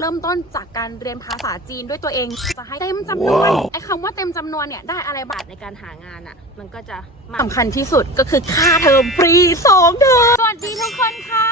เริ่มต้นจากการเรียนภาษาจีนด้วยตัวเองจะให้เต็มจำนวนว้าวไอ้คำว่าเต็มจำนวนเนี่ยได้อะไรบ้างในการหางานอะ มันก็จะมากสำคัญที่สุดก็คือค่าเทอมฟรี2เทอมสวัสดีทุกคนค่ะ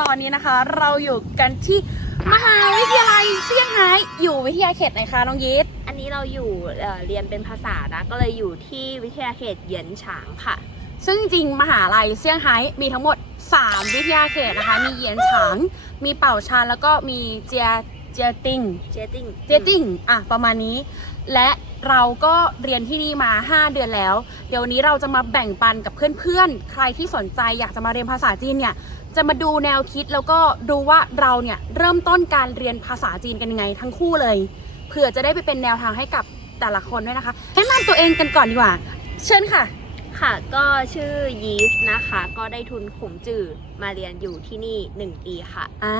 ตอนนี้นะคะเราอยู่กันที่มหาวิทยาลัยเซี่ยงไฮ้อยู่วิทยาเขตไหนคะน้องยิทอันนี้เราอยู่เอ่อเรียนเป็นภาษานะก็เลยอยู่ที่วิทยาเขตเหยียนฉางค่ะ ซึ่งจริงๆมหาลัยเซี่ยงไฮ้มีทั้งหมด 3 วิทยาเขตนะคะ มีเหยียนฉาง มีเป่าชานแล้วก็มีเจียเจียติงเจติ้งเจติ้งอะประมาณนี้ และเราก็เรียนที่นี่มา 5 เดือนแล้ว เดี๋ยววันนี้เราจะมาแบ่งปันกับเพื่อนๆ ใครที่สนใจอยากจะมาเรียนภาษาจีนเนี่ย จะมาดูแนวคิดแล้วก็ดูว่าเราเนี่ยเริ่มต้นการเรียนภาษาจีนกันยังไงทั้งคู่เลย เผื่อจะได้ไปเป็นแนวทางให้กับแต่ละคนด้วยนะคะแนะนำตัวเองกันก่อนดีกว่า เชิญค่ะ ค่ะก็ชื่อยีสนะคะ ก็ได้ทุนขงจื่อมาเรียนอยู่ที่นี่ 1 ปีค่ะ อ่า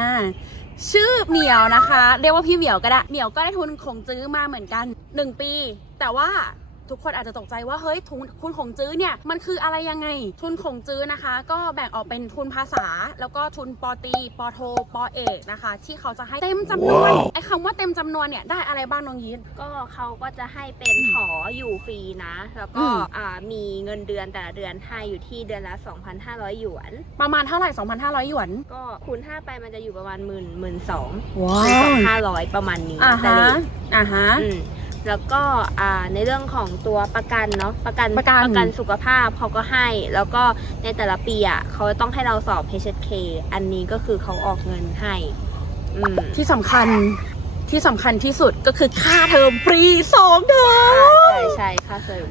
ชื่อเหมียวนะคะ เรียกว่าพี่เหมียวก็ได้เหมียวก็ได้ทุนขงจื้อมาเหมือนกัน 1 ปี แต่ว่า ทุกคนอาจจะตกใจว่าเฮ้ยทุนทุนขงจื้อเนี่ยมันคืออะไรยังไง ทุนขงจื้อนะคะ ก็แบ่งออกเป็นทุนภาษา แล้วก็ทุนปอตรีปอโทปอเอกนะคะ ที่เขาจะให้เต็มจำนวนว้าวไอ้คำว่าเต็มจำนวนเนี่ยได้อะไรบ้างน้องยินก็เขาก็จะให้เป็นหออยู่ฟรีนะ แล้วก็อืม อ่ามีเงินเดือนแต่ละเดือนให้อยู่ที่เดือนละ 2,500 หยวน ประมาณเท่าไหร่ 2,500 หยวน ก็คูณ 5 ไปมันจะอยู่ประมาณหมื่นหมื่นสองว้าสองวห้าร้อยประมาณนี้อ่าแต่ฮะเลทอ่าฮะ อืม แล้วก็อ่าในเรื่องของตัวประกันเนาะประกันประกันกัน สุขภาพเขาก็ให้ แล้วก็ในแต่ละปีอะเขาต้องให้เราสอบ HSK อันนี้ก็คือเขาออกเงินให้อืมที่สำคัญที่สำคัญที่สุดก็คือค่าเทอมฟรี2เทอม ใช่ใช่ค่าเสริม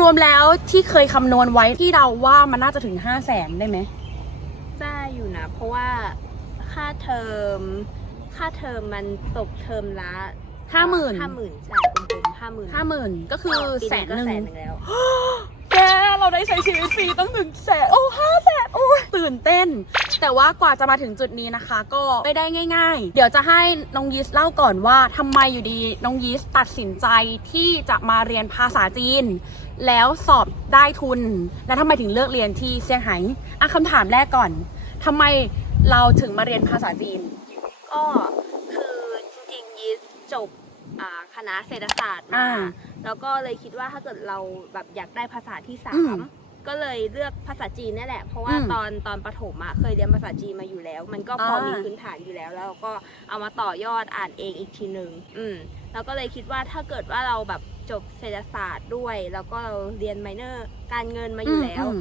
รวมๆแล้วที่เคยคำนวณไว้ที่เราว่ามันน่าจะถึง 5 0 0แสนได้ไหม ได้อยู่นะ เพราะว่าค่าเทอม ค่าเทอมมันตกเทอมละ ห้าหมื่นห้าหมื่นใช่กลมๆห้าหมื่นห้าหมื่นก็คือแสนหนึ่งแสนหนึ่งแล้ว แกเราได้ใช้ชีวิตฟรีตั้งหนึ่งแสนโอ้ห้าแสนโอ้ยตื่นเต้น แต่ว่ากว่าจะมาถึงจุดนี้นะคะ ก็ไม่ได้ง่าย ๆ เดี๋ยวจะให้น้องยีสเล่าก่อนว่าทำไมอยู่ดีน้องยีสตัดสินใจที่จะมาเรียนภาษาจีน แล้วสอบได้ทุน และทำไมถึงเลือกเรียนที่เซี่ยงไฮ้อะคำถามแรกก่อนทำไมเราถึงมาเรียนภาษาจีน ก็คือจริงๆยีจบอ่าค ณะเศรษฐศาสตร์มา อ่า แล้วก็เลยคิดว่าถ้าเกิดเราแบบอยากได้ภาษาที่สาอืมมก็เลยเลือกภาษาจีนนี่แหละ เพราะว่าอืมตอนตอนประถมอะเคยเรียนภาษาจีนมาอยู่แล้ว มันก็พออ่ามีมีพื้นฐานอยู่แล้ว แล้วเราก็เอามาต่อยอดอ่านเองอีกทีหนึ่งอืมแล้วก็เลยคิดว่าถ้าเกิดว่าเราแบบจบเศรษฐศาสตร์ด้วย แล้วก็เราเรียนไมเนอร์การเงินมาอยู่แล้วม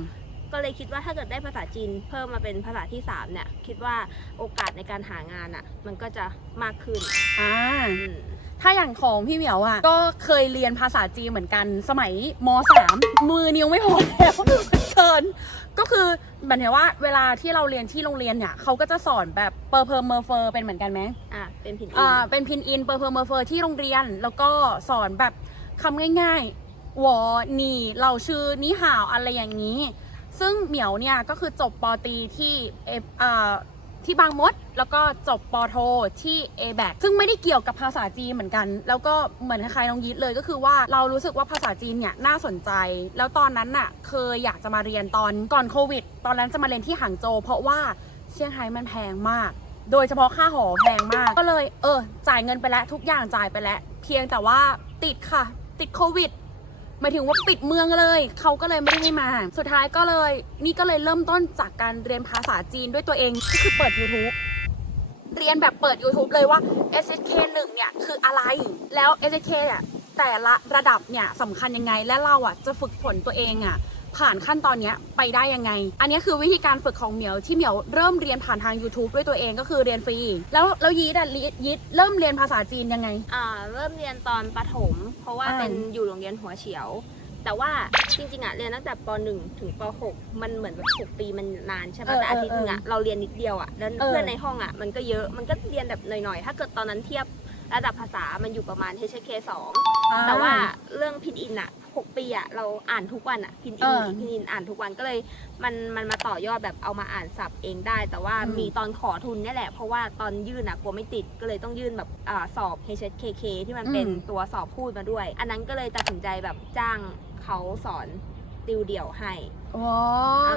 ก็เลยคิดว่าถ้าเกิดได้ภาษาจีนเพิ่มมาเป็นภาษาที่สามเนี่ยคิดว่าโอกาสในการหางานอะ่ะมันก็จะมากขึ้นอ่า อืม ถ้าอย่างของพี่เหมียวอะ ก็เคยเรียนภาษาจีนเหมือนกันสมัยม .3 มือนิ้วไม่พอแล้วเกินก็คือหมายถึงว่าเวลาที่เราเรียนที่โรงเรียนเนี่ยเขาก็จะสอนแบบเปอร์เพอร์เมอร์เฟอร์เป็นเหมือนกันไหมอะเป็นผิดอ่าเป็นพินอินเปอร์เพอร์เมอร์เฟอร์ที่โรงเรียน แล้วก็สอนแบบคำง่ายๆวอนี่เราชื่อนี่ห่าวอะไรอย่างนี้ ซึ่งเหมียวเนี่ยก็คือจบปอตรีที่เอฟอ่า ที่บางมด แล้วก็จบปอโทที่ a b a c ซึ่งไม่ได้เกี่ยวกับภาษาจีนเหมือนกัน แล้วก็เหมือนคล้ายๆน้องยิดเลยก็คือว่าเรารู้สึกว่าภาษาจีนเนี่ยน่าสนใจ แล้วตอนนั้นน่ะเคยอยากจะมาเรียนตอนก่อนโควิด ตอนนั้นจะมาเรียนที่หางโจ เพราะว่าเซี่ยงไฮ้มันแพงมาก โดยเฉพาะค่าหอแพงมาก ก็เลย เออ จ่ายเงินไปแล้วทุกอย่างจ่ายไปแล้ว เพียงแต่ว่าติดค่ะ ติดโควิด หมายถึงว่าปิดเมืองเลย เขาก็เลยไม่ได้ให้มา สุดท้ายก็เลย นี่ก็เลยเริ่มต้นจากการเรียนภาษาจีนด้วยตัวเองก็คือเปิด YouTube เรียนแบบเปิด YouTube เลยว่า SSK 1เนี่ยคืออะไร แล้ว SSK เนี่ยแต่ละระดับเนี่ยสำคัญยังไงและเราอะจะฝึกฝนตัวเองอะ ผ่านขั้นตอนเนี้ยไปได้ยังไง อันนี้คือวิธีการฝึกของเหมียวที่เหมียวเริ่มเรียนผ่านทาง YouTube ด้วยตัวเองก็คือเรียนฟรี แล้วแล้วยีดอะยีดยีดเริ่มเรียนภาษาจีนยังไง อ่า เริ่มเรียนตอนประถม เพราะว่าอ่าเป็นอยู่โรงเรียนหัวเฉียว แต่ว่าจริงๆอะเรียนตั้งแต่ป .1 ถึงป .6 มันเหมือนแบบ6ปีมันนานใช่ปะแต่อาทิตย์หนึงอะเราเรียนนิดเดียวอะแล้วเออเพื่อนในห้องอะมันก็เยอะมันก็เรียนแบบหน่อยๆ ถ้าเกิดตอนนั้นเทียบระดับภาษามันอยู่ประมาณ HK 2แต่ว่าเรื่องพินอินอะ หกปีอะเราอ่านทุกวันอะพินอินเออพินอินอ่านทุกวันก็เลย มันมันมาต่อยอดแบบเอามาอ่านสับเองได้ แต่ว่าอืม มีตอนขอทุนเนี่ยแหละ เพราะว่าตอนยื่นอะกลัวไม่ติดก็เลยต้องยื่นแบบอ่าสอบ HSKK ที่มันเป็นตัวสอบพูดมาด้วย อันนั้นก็เลยตัดสินใจแบบจ้างเขาสอนติวเดี่ยวให้ว้า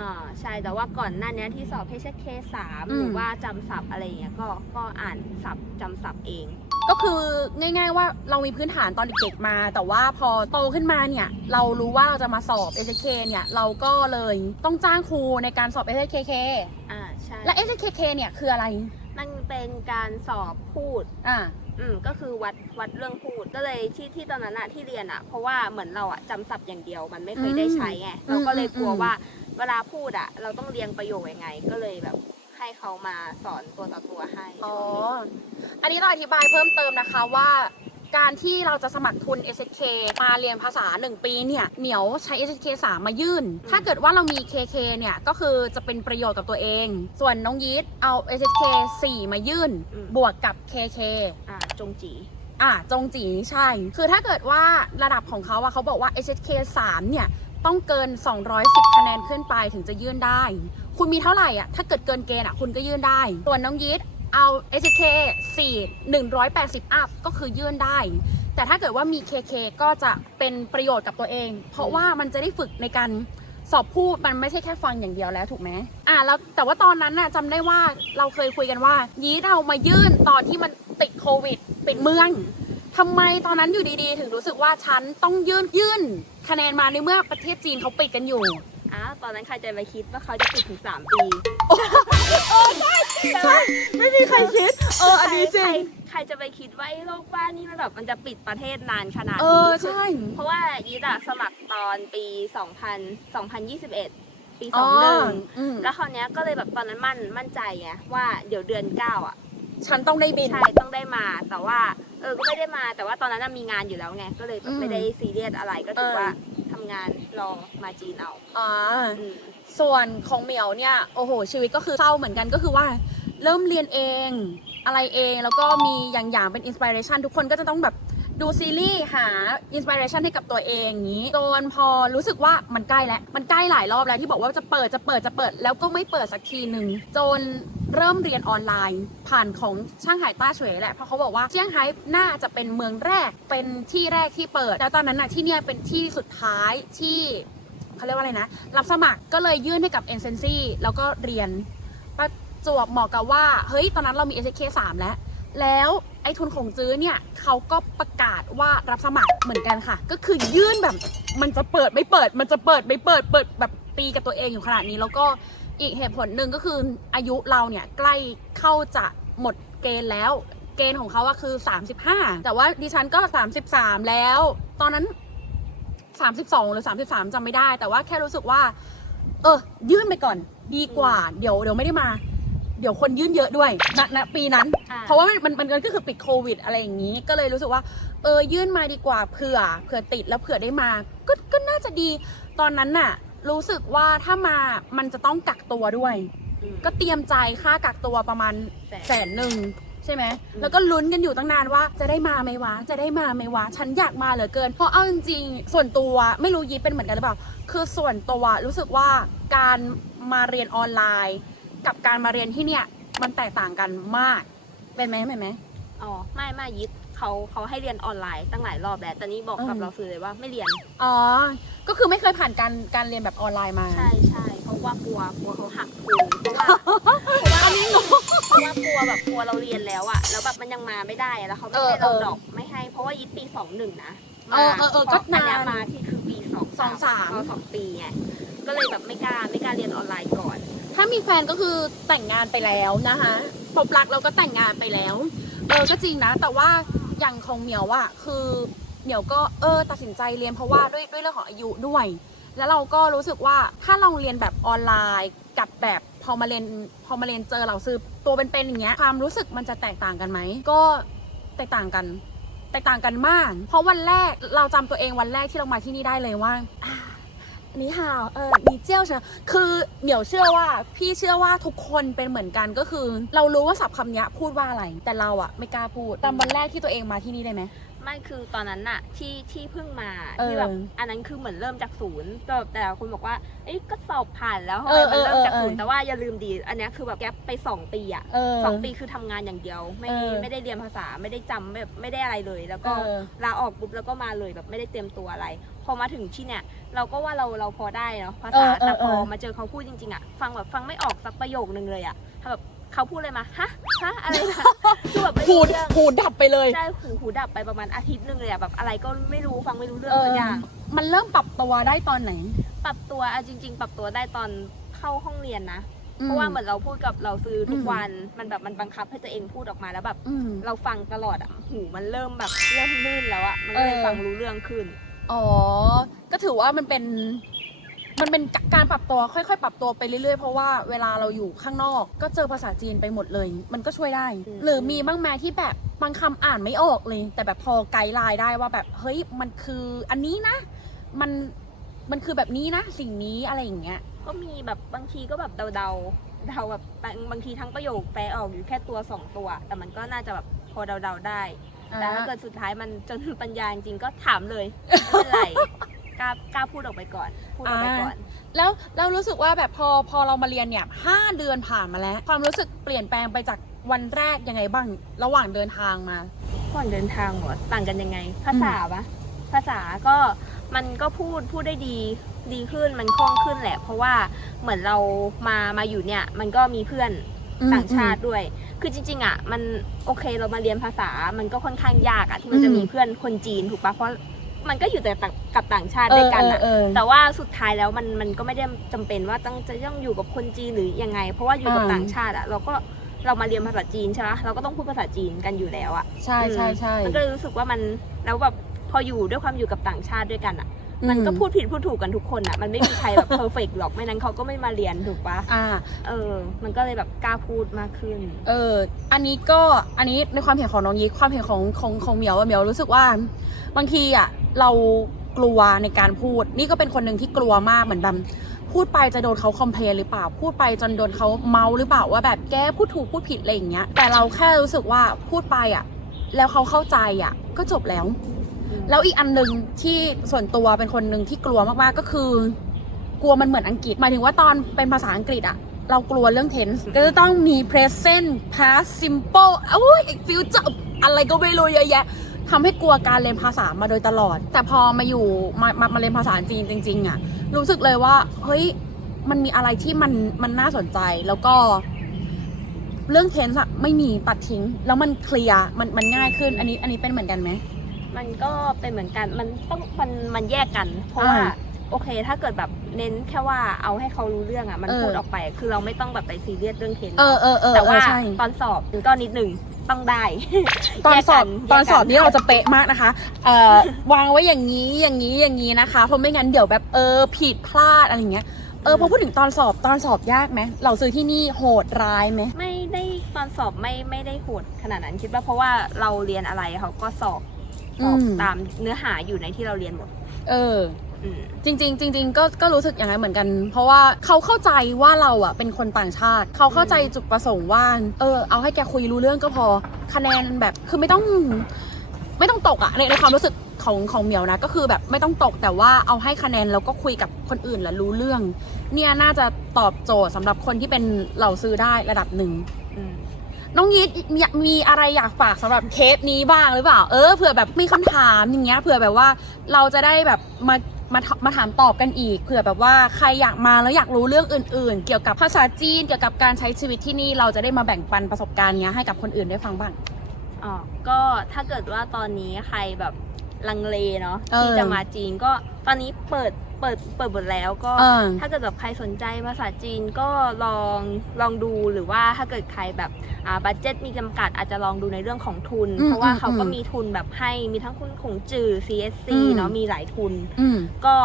อ่าใช่แต่ว่าก่อนหน้านี้ที่สอบ HK 3อืม หรือว่าจำศัพท์อะไรอย่างเงี้ยก็ก็อ่านศัพท์จำศัพท์เอง ก็คือง่าย ๆ ว่าเรามีพื้นฐานตอนเด็กๆมา แต่ว่าพอโตขึ้นมาเนี่ยเรารู้ว่าเราจะมาสอบ SK เนี่ยเราก็เลยต้องจ้างครูในการสอบ SKK อ่าใช่และ SKK เนี่ยคืออะไร มันเป็นการสอบพูดอ่าอืมก็คือวัดวัดเรื่องพูดก็เลยที่ที่ตอนนั้นอะที่เรียนอะเพราะว่าเหมือนเราอะจำศัพท์อย่างเดียวมันไม่เคยได้ใช้ไงอืมเราก็เลยกลัวอืมว่าเวลาพูดอะเราต้องเรียงประโยคยังไง ก็เลยแบบ ให้เขามาสอนตัวต่อตัวให้อ๋อ อันนี้เราอธิบายเพิ่มเติมนะคะว่า การที่เราจะสมัครทุน SK มาเรียนภาษา 1 ปีเนี่ยเหมียวใช้ SK 3 มายื่น ถ้าเกิดว่าเรามี KK เนี่ยก็คือจะเป็นประโยชน์กับตัวเอง ส่วนน้องยีดเอา SK 4 มายื่นบวกกับ KK อ่าจงจี อะจงจีใช่ คือถ้าเกิดว่าระดับของเขาอะเขาบอกว่า SHK 3 เนี่ย ต้องเกิน 210 คะแนนขึ้นไปถึงจะยื่นได้ คุณมีเท่าไหร่อะถ้าเกิดเกินเกณฑ์อะคุณก็ยื่นได้ ส่วนน้องยีดเอา S K 4 180 อัพก็คือยื่นได้ แต่ถ้าเกิดว่ามี KK ก็จะเป็นประโยชน์กับตัวเอง เพราะว่ามันจะได้ฝึกในการสอบพูดมันไม่ใช่แค่ฟังอย่างเดียวแล้วถูกไหมอะแล้วแต่ว่าตอนนั้นน่ะจำได้ว่าเราเคยคุยกันว่า ยีดเอามายื่นตอนที่มันติดโควิดปิดเมืองทำไมตอนนั้นอยู่ดีๆ ถึงรู้สึกว่าฉันต้องยื่นยื่นคะแนนมาในเมื่อประเทศจีนเขาปิดกันอยู่ อ้าวตอนนั้นใครจะไปคิดว่าเขาจะติดถึงสามปีใช่ไม่มีใครคิด เออ อันนี้จริง ใคใครจะไปคิดว่าไอ้โลกบ้านนี่มันแบบมันจะปิดประเทศนานขนาดเอนี้อคือใช่ เพราะว่ายีดอะสมัครตอนปี 2000 2021 ปีอ๋อ21อืม แล้วคราวเนี้ยก็เลยแบบตอนนั้นมั่นมั่นใจไงว่าเดี๋ยวเดือนเก้าอะ ฉันต้องได้บิน ใช่ต้องได้มาแต่ว่าเออก็ไม่ได้มาแต่ว่าตอนนั้นนะมีงานอยู่แล้วไงก็เลยแบบอืมไม่ได้ซีเรียสอะไรก็ถือเออว่าทำ งานรอมาจีนเอาอ่าอืม ส่วนของเหมียวเนี่ยโอ้โห ชีวิตก็คือเศร้าเหมือนกันก็คือว่า เริ่มเรียนเอง อะไรเองแล้วก็มีอย่างอย่างเป็นอินสปิเรชันทุกคนก็จะต้องแบบดูซีรีส์หาอินสปิเรชันให้กับตัวเองอย่างนี้จนพอรู้สึกว่ามันใกล้แล้วมันใกล้หลายรอบแล้วที่บอกว่าจะเปิดจะเปิดจะเปิดแล้วก็ไม่เปิดสักทีหนึ่งจน เริ่มเรียนออนไลน์ ผ่านของช่างหายต้าเฉวยแหละ เพราะเขาบอกว่าเซี่ยงไฮ้น่าจะเป็นเมืองแรกเป็นที่แรกที่เปิด แล้วตอนนั้นนะที่เนี่ยเป็นที่สุดท้ายที่เขาเรียกว่าอะไรนะ รับสมัครก็เลยยื่นให้กับเอ็นเซนซี่แล้วก็เรียนประจวบเหมาะกับว่า เฮ้ย ตอนนั้นเรามี SK 3แล้ว แล้วไอ้ทุนของจื้อเนี่ยเขาก็ประกาศว่ารับสมัครเหมือนกันค่ะ ก็คือยื่นแบบมันจะเปิดไม่เปิด มันจะเปิดไม่เปิดเปิดแบบตีกับตัวเองอยู่ขนาดนี้แล้วก็ อีกเหตุผลหนึ่งก็คืออายุเราเนี่ยใกล้เข้าจะหมดเกณฑ์แล้ว เกณฑ์ของเขาอะคือ 35 แต่ว่าดิฉันก็ 33 แล้ว ตอนนั้น 32 หรือ 33จำไม่ได้ แต่ว่าแค่รู้สึกว่า เออ ยื่นไปก่อนดีกว่า เดี๋ยวเดี๋ยวไม่ได้มา เดี๋ยวคนยื่นเยอะด้วยณณปีนั้น อ่า เพราะว่ามันมันมันก็คือปิดโควิดอะไรอย่างนี้ ก็เลยรู้สึกว่า เออยื่นมาดีกว่าเผื่อเผื่อติดแล้วเผื่อได้มา ก็ก็น่าจะดีตอนนั้นน่ะ รู้สึกว่าถ้ามามันจะต้องกักตัวด้วยอืมก็เตรียมใจค่ากักตัวประมาณแสนแสนหนึ่งใช่ไหมอืมแล้วก็ลุ้นกันอยู่ตั้งนานว่าจะได้มาไหมวะ จะได้มาไหมวะ ฉันอยากมาเหลือเกิน เพราะเอาจริงๆ ส่วนตัวไม่รู้ยีเป็นเหมือนกันหรือเปล่า คือส่วนตัวรู้สึกว่าการมาเรียนออนไลน์ กับการมาเรียนที่เนี่ยมันแตกต่างกันมาก เป็นไหมเป็นไหมอ๋อ ไม่ไม่ยิด เขาเขาให้เรียนออนไลน์ตั้งหลายรอบแล้วแต่นี้บอกกับอืม เราซื้อเลยว่าไม่เรียน อ๋อ ก็คือไม่เคยผ่านการการเรียนแบบออนไลน์มา ใช่ใช่เพราะว่ากลัวกลัวเขาหักทุนเพราะว่าเพราะว่าอันนี้งงเพราะว่ากลัวแบบกลัวเราเรียนแล้วอะแล้วแบบมันยังมาไม่ได้อะแล้วเขาไม่ให้เอเราอเออดอกไม่ให้ เพราะว่ายิดปีสองหนึ่งนะเออเออเออก็เพระอัเนี้ยนานมาที่คือปีสองสองสามเสองปีไงก็เลยแบบไม่กล้าไม่กล้าเรียนออนไลน์ก่อน ถ้ามีแฟนก็คือแต่งงานไปแล้วนะคะปบรักเราก็แต่งงานไปแล้ว เออ ก็จริงนะ แต่ว่า อย่างของเหมียวอะคือเหมียวก็เออตัดสินใจเรียนเพราะว่าด้วยด้วยเรื่องของอายุด้วย แล้วเราก็รู้สึกว่าถ้าเราเรียนแบบออนไลน์กับแบบพอมาเรียนพอมาเรียนเจอเราซื้อตัวเป็นๆอย่างเงี้ยความรู้สึกมันจะแตกต่างกันไหมก็แตกต่างกันแตกต่างกันมาก เพราะวันแรกเราจำตัวเองวันแรกที่เรามาที่นี่ได้เลยว่า นิฮาวเออนีเจียวเชยวคือเหมียวเชื่อว่า พี่เชื่อว่าทุกคนเป็นเหมือนกันก็คือ เรารู้ว่าศัพท์คำเนี้ยพูดว่าอะไร แต่เราอะไม่กล้าพูดจำวันแรกที่ตัวเองมาที่นี่ได้ไหม ไม่คือตอนนั้นน่ะที่ที่เพิ่งมาเออที่แบบอันนั้นคือเหมือนเริ่มจากศูนย์แต่แต่ละคนบอกว่าเอ้ยก็สอบผ่านแล้วทำเอไมอมันเริ่มจากเออเออ ศูนย์แต่ว่าอย่าลืมดี อันเนี้ยคือแบบแก๊ปไปสองปีอะเออ สองปีคือทำงานอย่างเดียว ไม่เออไม่ได้เรียนภาษาไม่ได้จำแบบไม่ได้อะไรเลย แล้วก็เออ ลาออกปุ๊บแล้วก็มาเลยแบบไม่ได้เตรียมตัวอะไร พอมาถึงที่เนี่ย เราก็ว่าเราเราพอได้เนาะภาษาเออเออแต่พอเออ มาเจอเขาพูดจริงๆอะฟังแบบฟังไม่ออกสักประโยคนึงเลยอะแบบ เขาพูดอะไรมา ฮะ ฮะ อะไรนะคือแบบไม่หูรู้ดเรื่องหูดับไปเลย ใช่หูหูดับไปประมาณอาทิตย์หนึ่งเลยอะแบบอะไรก็ไม่รู้ฟังไม่รู้เรื่องเอสัอกอย่าง มันเริ่มปรับตัวได้ตอนไหน ปรับตัวอะจริง ๆ ปรับตัวได้ตอนเข้าห้องเรียนนะอืเพราะว่าเหมือนเราพูดกับเราซื้อทุกอืมวัน มันแบบมันบังคับให้ตัวเองพูดออกมาแล้วแบบ อืม เราฟังตลอดอะหูมันเริ่มแบบเริ่มลื่นแล้วอะมันก็เลยเออ ฟังรู้เรื่องขึ้น อ๋อ ก็ถือว่ามันเป็น มันเป็นการปรับตัวค่อยๆ ปรับตัวไปเรื่อยๆ เพราะว่าเวลาเราอยู่ข้างนอก ก็เจอภาษาจีนไปหมดเลย มันก็ช่วยได้อืมหรือมีบ้างแม้ที่แบบบางคำอ่านไม่ออกเลย แต่แบบพอไกด์ไลน์ได้ว่าแบบเฮ้ยมันคืออันนี้นะ มันมันคือแบบนี้นะสิ่งนี้อะไรอย่างเงี้ย ก็มีแบบบางทีก็แบบเดาๆเดาแบบบางบางทีทั้งประโยคแปลออกอยู่แค่ตัวสองตัว แต่มันก็น่าจะแบบพอเดาๆได้แต่ถ้าเกิดสุดท้ายมันจนปัญญาจริงๆก็ถามเลยไม่เป็นไร กล้ากล้าพูดออกไปก่อน พูดออกไปก่อน แล้วเรารู้สึกว่าแบบพอพอเรามาเรียนเนี่ยห้าเดือนผ่านมาแล้ว ความรู้สึกเปลี่ยนแปลงไปจากวันแรกยังไงบ้างระหว่างเดินทางมาก่อนเดินทางเหรอต่างกันยังไง ภาษาปะภาษาก็มันก็พูดพูดได้ดีดีขึ้นมันคล่องขึ้นแหละ เพราะว่าเหมือนเรามามาอยู่เนี่ย มันก็มีเพื่อนอืมต่างชาติด้วย คือจริง ๆ อะ มันโอเคเรามาเรียนภาษา มันก็ค่อนข้างยากอะที่มันจะอืมมีเพื่อนคนจีนถูกปะเพราะ มันก็อยู่แต่กับต่างชาติเอด้วอยกันเอออะเออ แต่ว่าสุดท้ายแล้วมันมันก็ไม่ได้จำเป็นว่าต้องจะต้องอยู่กับคนจีนหรือยังไง เพราะว่าอยู่กับอ่า ต่างชาติอะเราก็เรามาเรียนภาษาจีนใช่ไหมเราก็ต้องพูดภาษาจีนกันอยู่แล้วอะใช่ใช่ใช่ มันก็เลยรู้สึกว่ามันแล้วแบบพออยู่ด้วยความอยู่กับต่างชาติด้วยกันอะ มันก็พูดผิดพูดถูกกันทุกคนอะ มันไม่มีใครแบบเพอร์เฟกหรอก ไม่นั้นเขาก็ไม่มาเรียนถูกปะอ่า เออ มันก็เลยแบบกล้าพูดมากขึ้น เออ อันนี้ก็ อันนี้ในความเห็นของน้องยิกความเห็นของของของเหมียวอะเหมียวรู้สึกว่า บางทีอะเรากลัวในการพูด นี่ก็เป็นคนหนึ่งที่กลัวมากเหมือนแบบพูดไปจะโดนเขาคอมเพลนหรือเปล่า พูดไปจนโดนเขาเมาหรือเปล่าว่าแบบแกพูดถูกพูดผิดอะไรอย่างเงี้ย แต่เราแค่รู้สึกว่าพูดไปอะ แล้วเขาเข้าใจอะ ก็จบแล้ว แล้วอีกอันหนึ่งที่ส่วนตัวเป็นคนหนึ่งที่กลัวมากๆก็คือ กลัวมันเหมือนอังกฤษ หมายถึงว่าตอนเป็นภาษาอังกฤษอะเรากลัวเรื่อง tense ก็จะต้องมี present past simple อุ้ย future อะไรก็ไม่รู้เยอะแยะทำให้กลัวการเรียนภาษามาโดยตลอด แต่พอมาอยู่มามามาเรียนภาษาจีนจริง ๆอะรู้สึกเลยว่าเฮ้ยมันมีอะไรที่มันมันน่าสนใจแล้วก็ เรื่อง tense อะไม่มีตัดทิ้ง แล้วมันเคลียร์มันมันง่ายขึ้น อันนี้อันนี้เป็นเหมือนกันไหม มันก็เป็นเหมือนกันมันต้องมันมันแยกกัน เพราะว่าอ่าโอเค ถ้าเกิดแบบเน้นแค่ว่าเอาให้เขารู้เรื่องอะมันเออพูดออกไป คือเราไม่ต้องแบบไปซีเรียสเรื่องเทนเออเออเออแต่ว่าเออใช่ตอนสอบก็นิดหนึ่งต้องได้ ตอนสอบแยกกันตอนสอบแยกกันนี่เราจะเป๊ะมากนะคะเอ่อวางไว้อย่างนี้อย่างนี้อย่างนี้นะคะเพราะไม่งั้นเดี๋ยวแบบเออผิดพลาดอะไรอย่างเงี้ยเออพอพูดถึงตอนสอบตอนสอบยากไหมเราซื้อที่นี่โหดร้ายไหมไม่ได้ตอนสอบไม่ไม่ได้โหดขนาดนั้นคิดว่าเพราะว่าเราเรียนอะไรเขาก็สอบ สอบอืม ตามเนื้อหาอยู่ในที่เราเรียนหมด เออ อืม จริงๆจริงๆก็ก็รู้สึกอย่างนั้นเหมือนกัน เพราะว่าเขาเข้าใจว่าเราอะเป็นคนต่างชาติ เขาเข้าใจจุดประสงค์ว่า เออ เอาให้แกคุยรู้เรื่องก็พอคะแนนแบบคือไม่ต้อง ไม่ต้องตกอะในในความรู้สึกของของเหมียวนะ ก็คือแบบไม่ต้องตกแต่ว่าเอาให้คะแนนแล้วก็คุยกับคนอื่นแล้วรู้เรื่อง เนี่ยน่าจะตอบโจทย์สำหรับคนที่เป็นเหล่าซื้อได้ระดับหนึ่ง อืม น้องยิดมีมีอะไรอยากฝากสำหรับเคสนี้บ้างหรือเปล่า เออเผื่อแบบมีคำถามอย่างเงี้ยเผื่อแบบว่าเราจะได้แบบมามามาถามตอบกันอีกเผื่อแบบว่าใครอยากมาแล้วอยากรู้เรื่องอื่น ๆ เกี่ยวกับภาษาจีนเกี่ยวกับการใช้ชีวิตที่นี่เราจะได้มาแบ่งปันประสบการณ์เนี้ยให้กับคนอื่นได้ฟังบ้างอ๋อก็ถ้าเกิดว่าตอนนี้ใครแบบ ลังเลเนาะเออที่จะมาจีนก็ตอนนี้เปิดเปิดเปิดหมดแล้วก็เออถ้าเกิดแบบใครสนใจภาษาจีนก็ลองลองดูหรือว่าถ้าเกิดใครแบบอ่าบัตเจ็ตมีจำกัดอาจจะลองดูในเรื่องของทุนอืมเพราะว่าอืมเขาก็อืมมีทุนแบบให้มีทั้งทุนของจื่อ CSC อืมเนาะมีหลายทุนอืมก็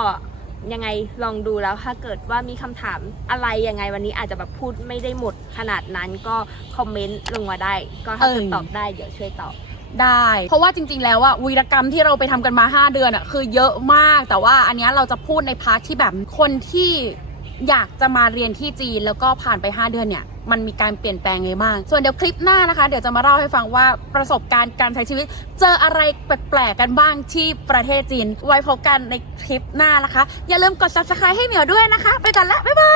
ยังไงลองดูแล้วถ้าเกิดว่ามีคำถามอะไรยังไงวันนี้อาจจะแบบพูดไม่ได้หมดขนาดนั้นก็คอมเมนต์ลงมาได้ ก็ถ้าเกิดเออตอบได้เดี๋ยวช่วยตอบ ได้ เพราะว่าจริง ๆ แล้วอะวีรกรรมที่เราไปทำกันมา 5 เดือนอะคือเยอะมาก แต่ว่าอันนี้เราจะพูดในพาร์ทที่แบบคนที่อยากจะมาเรียนที่จีนแล้วก็ผ่านไป 5 เดือนเนี่ยมันมีการเปลี่ยนแปลงไงบ้าง ส่วนเดี๋ยวคลิปหน้านะคะ เดี๋ยวจะมาเล่าให้ฟังว่าประสบการณ์การใช้ชีวิต เจออะไรแปลกๆกันบ้างที่ประเทศจีน ไว้พบกันในคลิปหน้านะคะ อย่าลืมกด subscribe ให้เหมียวด้วยนะคะ ไปกันละบ๊ายบา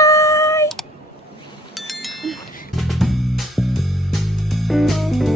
ย